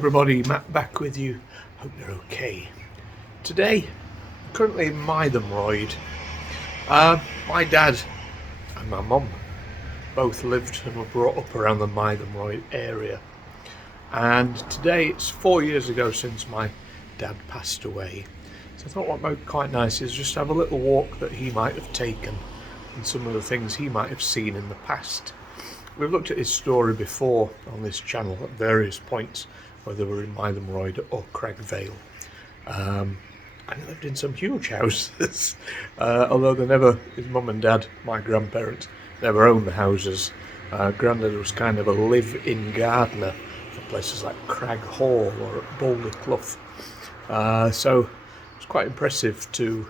everybody, Matt back with you. Hope you're okay. Today, currently in Mytholmroyd. My dad and my mum both lived and were brought up around the Mytholmroyd area. And today it's 4 years ago since my dad passed away. So I thought what might be quite nice is just have a little walk that he might have taken and some of the things he might have seen in the past. We've looked at his story before on this channel at various points, whether we're in Mytholmroyd or Cragg Vale. And he lived in some huge houses, although his mum and dad, my grandparents, never owned the houses. Grandad was kind of a live-in gardener for places like Cragg Hall or at Boulderclough. So it was quite impressive to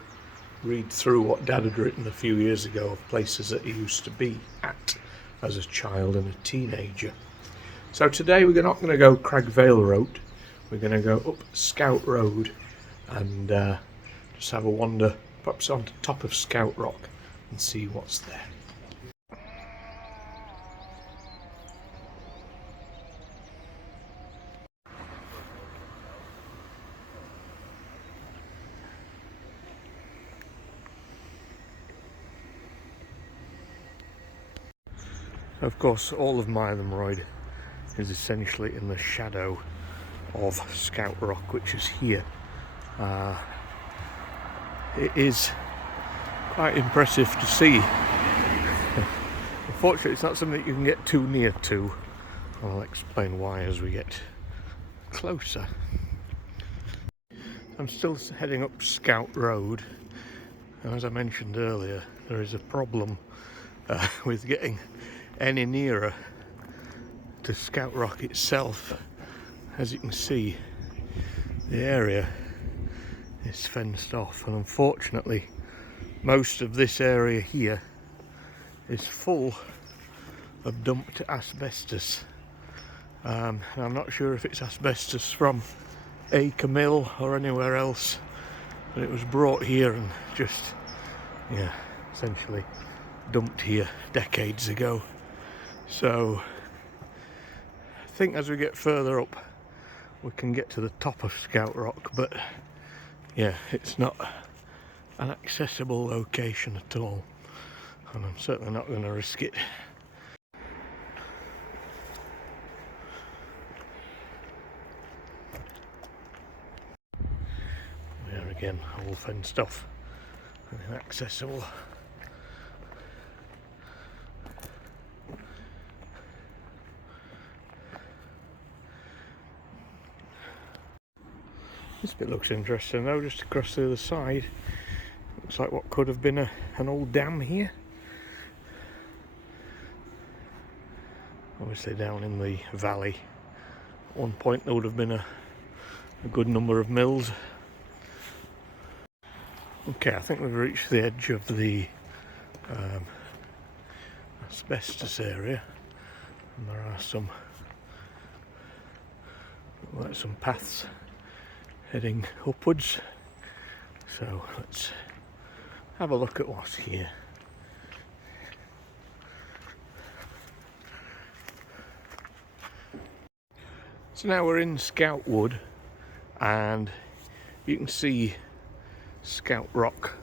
read through what Dad had written a few years ago of places that he used to be at as a child and a teenager. So today we're not going to go Cragg Vale Road, we're going to go up Scout Road and just have a wander, perhaps on the top of Scout Rock, and see what's there. Of course, all of Mytholmroyd is essentially in the shadow of Scout Rock, which is here. It is quite impressive to see. Unfortunately, it's not something that you can get too near to. I'll explain why as we get closer. I'm still heading up Scout Road, and as I mentioned earlier, there is a problem with getting any nearer to Scout Rock itself. As you can see, the area is fenced off, and unfortunately most of this area here is full of dumped asbestos. And I'm not sure if it's asbestos from Acre Mill or anywhere else, but it was brought here and just, essentially dumped here decades ago. So I think as we get further up we can get to the top of Scout Rock, but yeah, it's not an accessible location at all, and I'm certainly not going to risk it. There again, all fenced off and inaccessible. This bit looks interesting though, just across the other side. Looks like what could have been an old dam here. Obviously down in the valley. At one point there would have been a good number of mills. Okay, I think we've reached the edge of the asbestos area. And there are some paths heading upwards, so let's have a look at what's here. So now we're in Scout Wood, and you can see Scout Rock,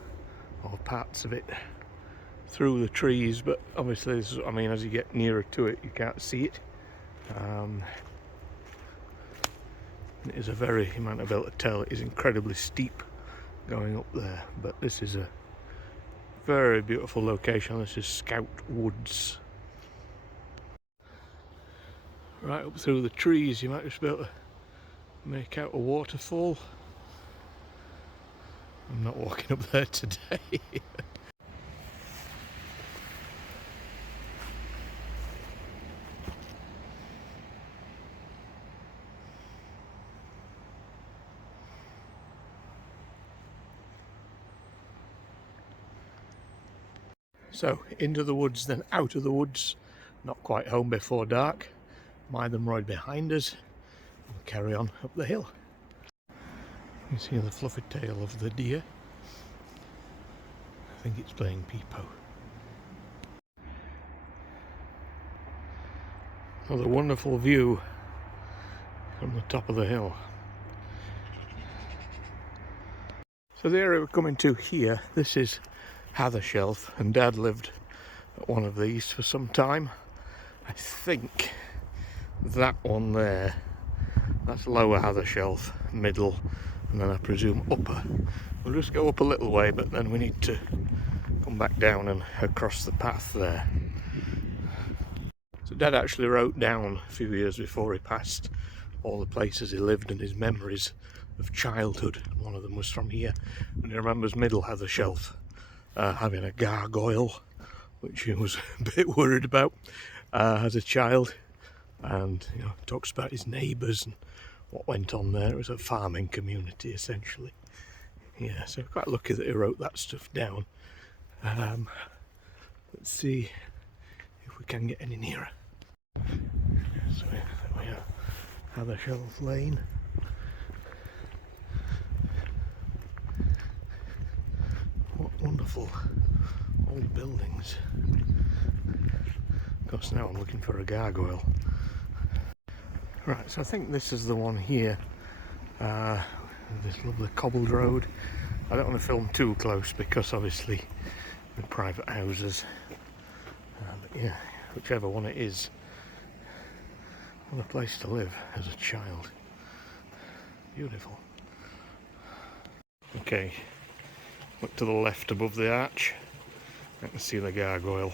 or parts of it, through the trees, but obviously as you get nearer to it you can't see it. It is you might not be able to tell, it is incredibly steep going up there, but this is a very beautiful location. This is Scout Woods. Right up through the trees you might just be able to make out a waterfall. I'm not walking up there today. So, into the woods, then out of the woods, not quite home before dark. Mytholmroyd behind us, we'll carry on up the hill. You see the fluffy tail of the deer. I think it's playing peepo. Another wonderful view from the top of the hill. So the area we're coming to here, this is Hathershelf, and Dad lived at one of these for some time. I think that one there, that's lower Hathershelf, middle, and then I presume upper. We'll just go up a little way, but then we need to come back down and across the path there. So Dad actually wrote down a few years before he passed all the places he lived and his memories of childhood. One of them was from here, and he remembers middle Hathershelf having a gargoyle, which he was a bit worried about as a child, and talks about his neighbours and what went on there. It was a farming community essentially. Yeah, so quite lucky that he wrote that stuff down. Let's see if we can get any nearer. So there we are, Hathershelf Lane. What wonderful old buildings. Of course, now I'm looking for a gargoyle. Right, so I think this is the one here. This lovely cobbled road. I don't want to film too close because obviously the private houses. But yeah, whichever one it is, what a place to live as a child. Beautiful. Okay, look to the left above the arch. I can see the gargoyle.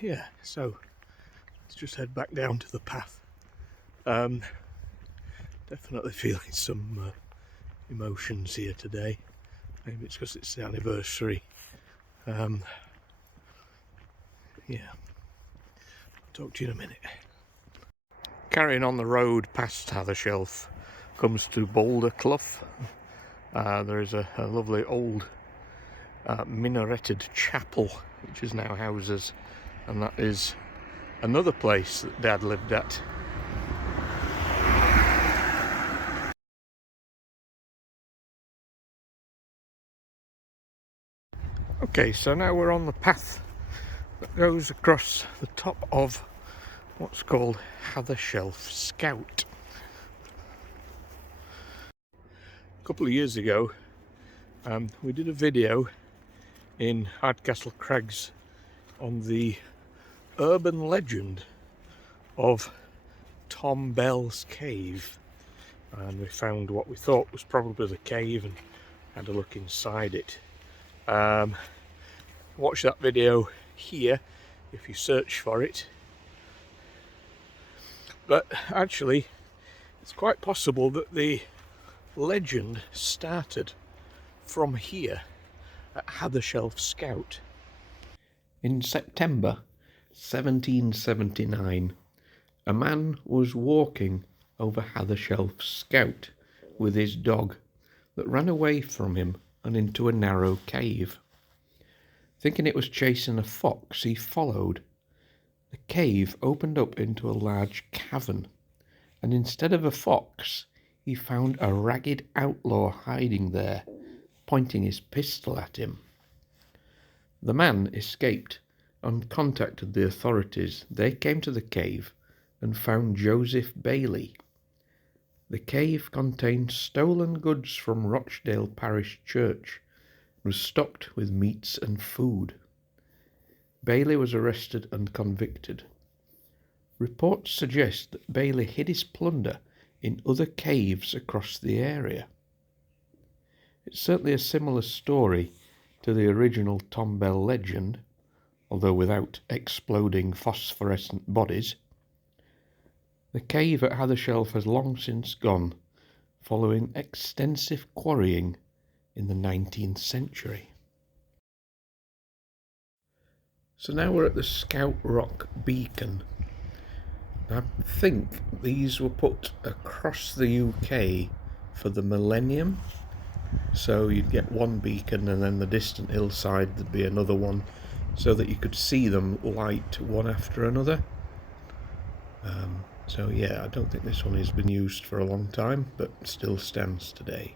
Yeah, so let's just head back down to the path. Definitely feeling some emotions here today. Maybe it's because it's the anniversary. Yeah, I'll talk to you in a minute. Carrying on the road past Hathershelf comes to Boulderclough. There is a lovely old minareted chapel which is now houses, and that is another place that Dad lived at. Okay, so now we're on the path that goes across the top of what's called Hathershelf Scout. A couple of years ago we did a video in Hardcastle Crags on the urban legend of Tom Bell's cave, and we found what we thought was probably the cave and had a look inside it. Watch that video here if you search for it. But actually it's quite possible that the legend started from here at Hathershelf Scout. In September 1779, a man was walking over Hathershelf Scout with his dog that ran away from him and into a narrow cave. Thinking it was chasing a fox, he followed. The cave opened up into a large cavern, and instead of a fox, he found a ragged outlaw hiding there, pointing his pistol at him. The man escaped and contacted the authorities. They came to the cave and found Joseph Bailey. The cave contained stolen goods from Rochdale Parish Church and was stocked with meats and food. Bailey was arrested and convicted. Reports suggest that Bailey hid his plunder in other caves across the area. It's certainly a similar story to the original Tom Bell legend, although without exploding phosphorescent bodies. The cave at Hathershelf has long since gone, following extensive quarrying in the 19th century. So now we're at the Scout Rock Beacon. I think these were put across the UK for the millennium. So you'd get one beacon and then the distant hillside there'd be another one, so that you could see them light one after another. So yeah, I don't think this one has been used for a long time, but still stands today.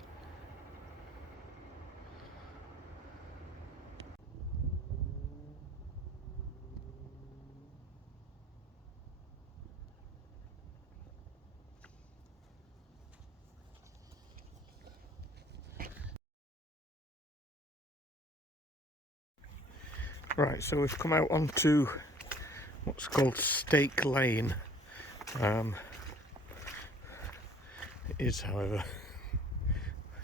Right, so we've come out onto what's called Stake Lane. It is, however,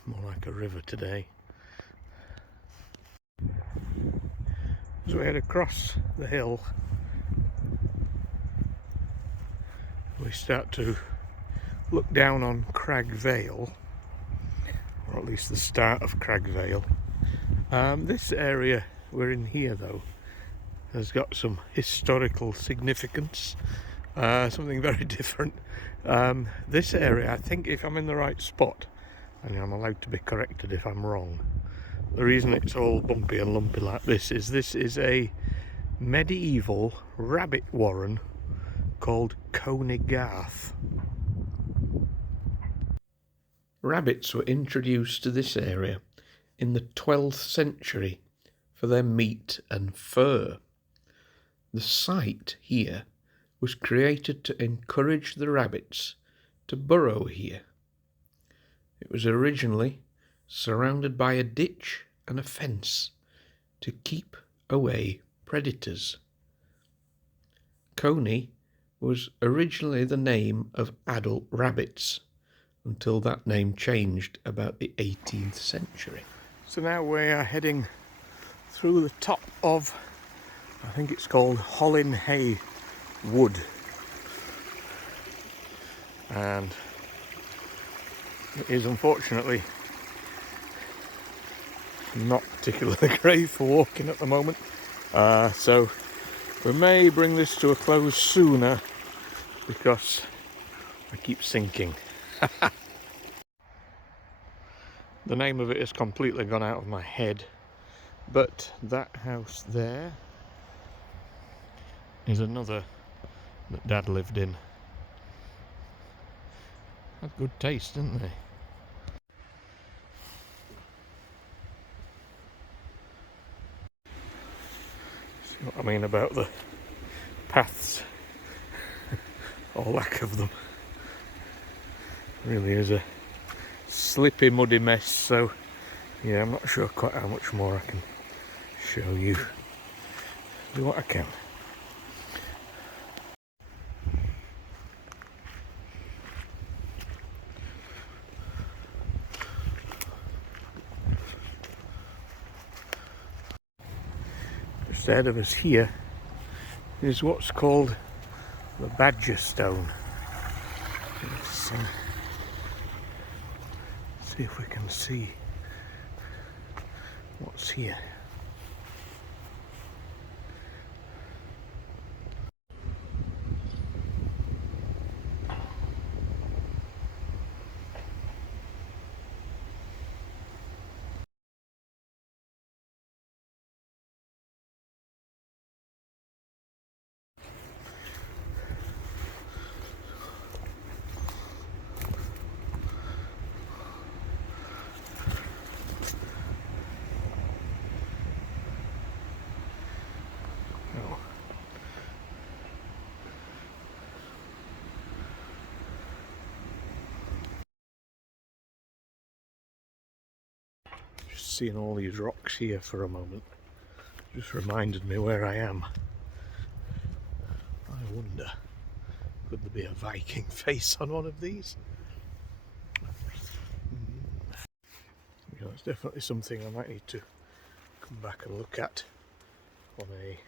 more like a river today. As we head across the hill, we start to look down on Cragg Vale, or at least the start of Cragg Vale. This area we're in here, though, has got some historical significance, something very different. This area, I think, if I'm in the right spot, and I'm allowed to be corrected if I'm wrong, the reason it's all bumpy and lumpy like this is a medieval rabbit warren called Coney Garth. Rabbits were introduced to this area in the 12th century for their meat and fur. The site here was created to encourage the rabbits to burrow here. It was originally surrounded by a ditch and a fence to keep away predators. Coney was originally the name of adult rabbits until that name changed about the 18th century. So now we are heading through the top of, I think it's called Hollin Hay Wood, and it is unfortunately not particularly great for walking at the moment, so we may bring this to a close sooner because I keep sinking. The name of it has completely gone out of my head, but that house there is another that Dad lived in. Had good taste, didn't they? See what I mean about the paths, or lack of them. Really is a slippy, muddy mess, so yeah, I'm not sure quite how much more I can show you. Do what I can. Just ahead of us here is what's called the Badger Stone. Let's see if we can see what's here. Just seeing all these rocks here for a moment just reminded me where I am. I wonder, could there be a Viking face on one of these? You know, it's definitely something I might need to come back and look at on a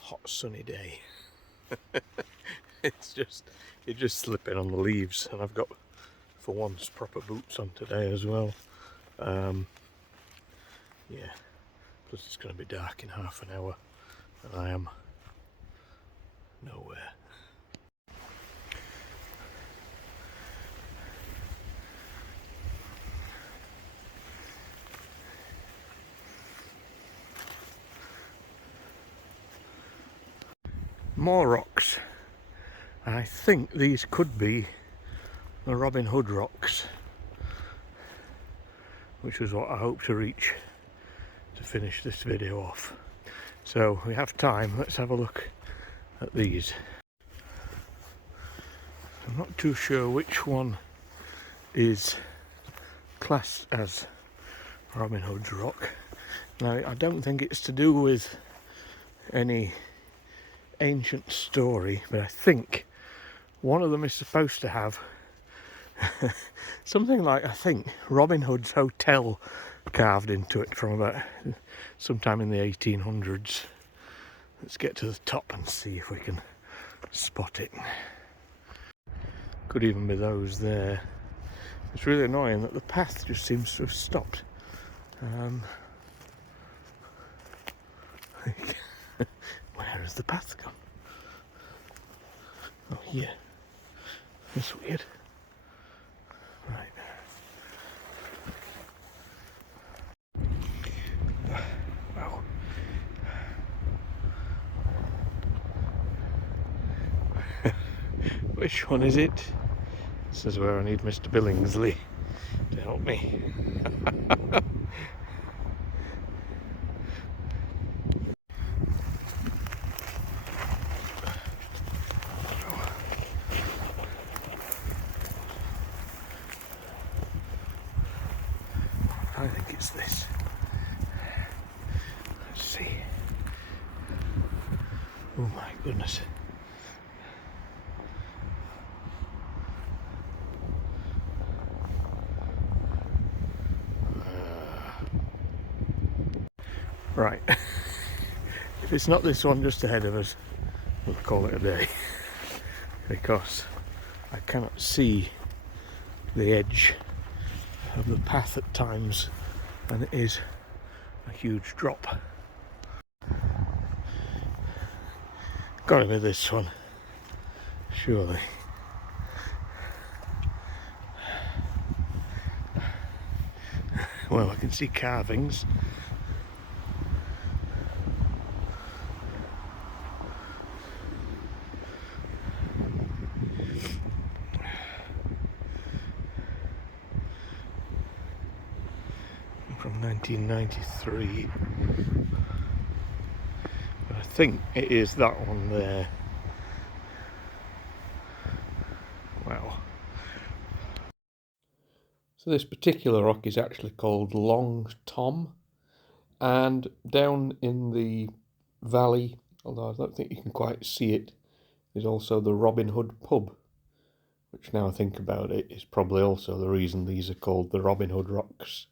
hot sunny day. You're just slipping on the leaves, and I've got, for once, proper boots on today as well. Yeah, plus it's going to be dark in half an hour and I am nowhere. More rocks. I think these could be the Robin Hood rocks, which was what I hope to reach to finish this video off. So we have time, let's have a look at these. I'm not too sure which one is classed as Robin Hood's rock. Now, I don't think it's to do with any ancient story, but I think one of them is supposed to have something like, I think, Robin Hood's hotel carved into it from about sometime in the 1800s. Let's get to the top and see if we can spot it. Could even be those there. It's really annoying that the path just seems to have stopped. Where has the path gone? Oh, here. That's weird. Right. Wow. Which one is it? This is where I need Mr. Billingsley to help me. I think it's this. Let's see. Oh my goodness. Right. If it's not this one just ahead of us, we'll call it a day. Because I cannot see the edge of the path at times, and it is a huge drop. Gotta be this one, surely. Well, I can see carvings. From 1993. But I think it is that one there. Wow. So this particular rock is actually called Long Tom, and down in the valley, although I don't think you can quite see it, is also the Robin Hood pub, which now I think about it is probably also the reason these are called the Robin Hood Rocks.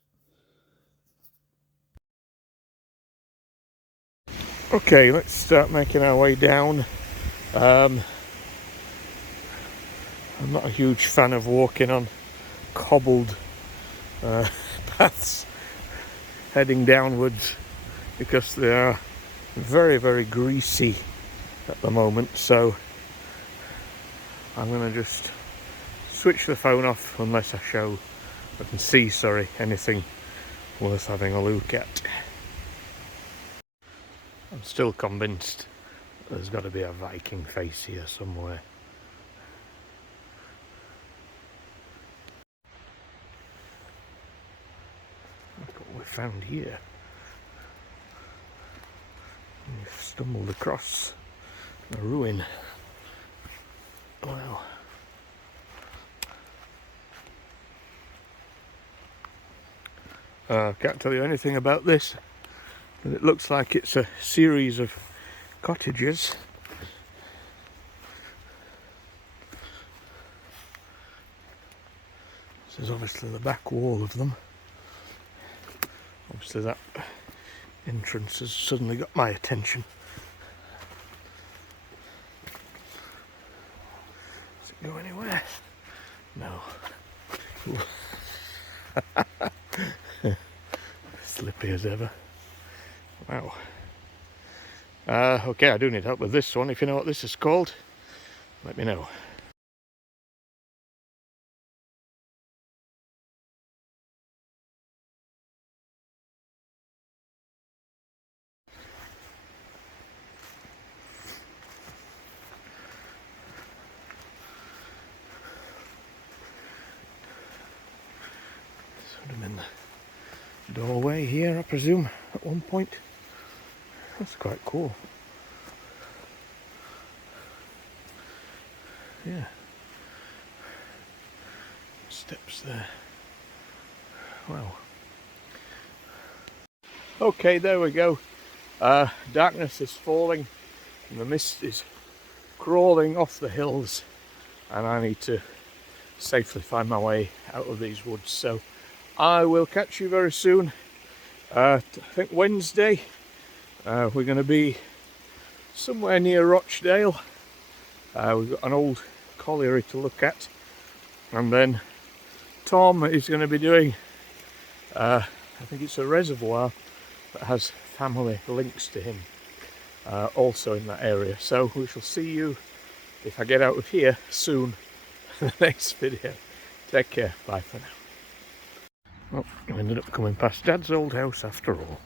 Okay, let's start making our way down. I'm not a huge fan of walking on cobbled paths heading downwards because they are very, very greasy at the moment, so I'm going to just switch the phone off unless I can see anything worth having a look at. I'm still convinced there's got to be a Viking face here somewhere. Look what we found here. We've stumbled across a ruin. Wow. Can't tell you anything about this, but it looks like it's a series of cottages. This is obviously the back wall of them. Obviously that entrance has suddenly got my attention. Does it go anywhere? No. Slippy as ever. Wow. Okay, I do need help with this one. If you know what this is called, let me know. This would have been the doorway here, I presume, at one point. That's quite cool. Yeah. Steps there. Wow. Okay, there we go. Darkness is falling and the mist is crawling off the hills, and I need to safely find my way out of these woods. So I will catch you very soon. I think Wednesday we're going to be somewhere near Rochdale. We've got an old colliery to look at, and then Tom is going to be doing I think it's a reservoir that has family links to him, also in that area. So we shall see you, if I get out of here, soon in the next video. Take care, bye for now. Well, I ended up coming past Dad's old house after all.